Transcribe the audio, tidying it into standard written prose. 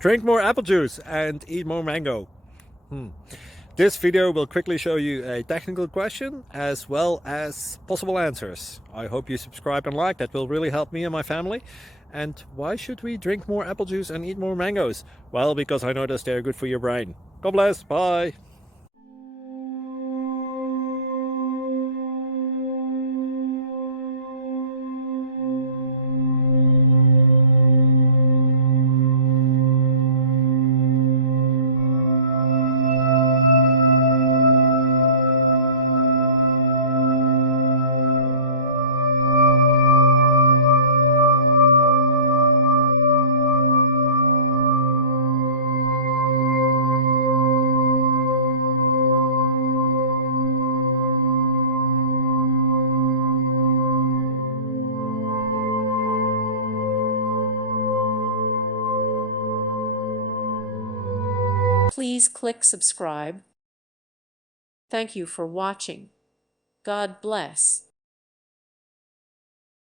Drink more apple juice and eat more mango. This video will quickly show you a technical question as well as possible answers. I hope you subscribe and like, that will really help me and my family. And why should we drink more apple juice and eat more mangoes? Well, because I noticed they're good for your brain. God bless, bye! Please click subscribe. Thank you for watching. God bless.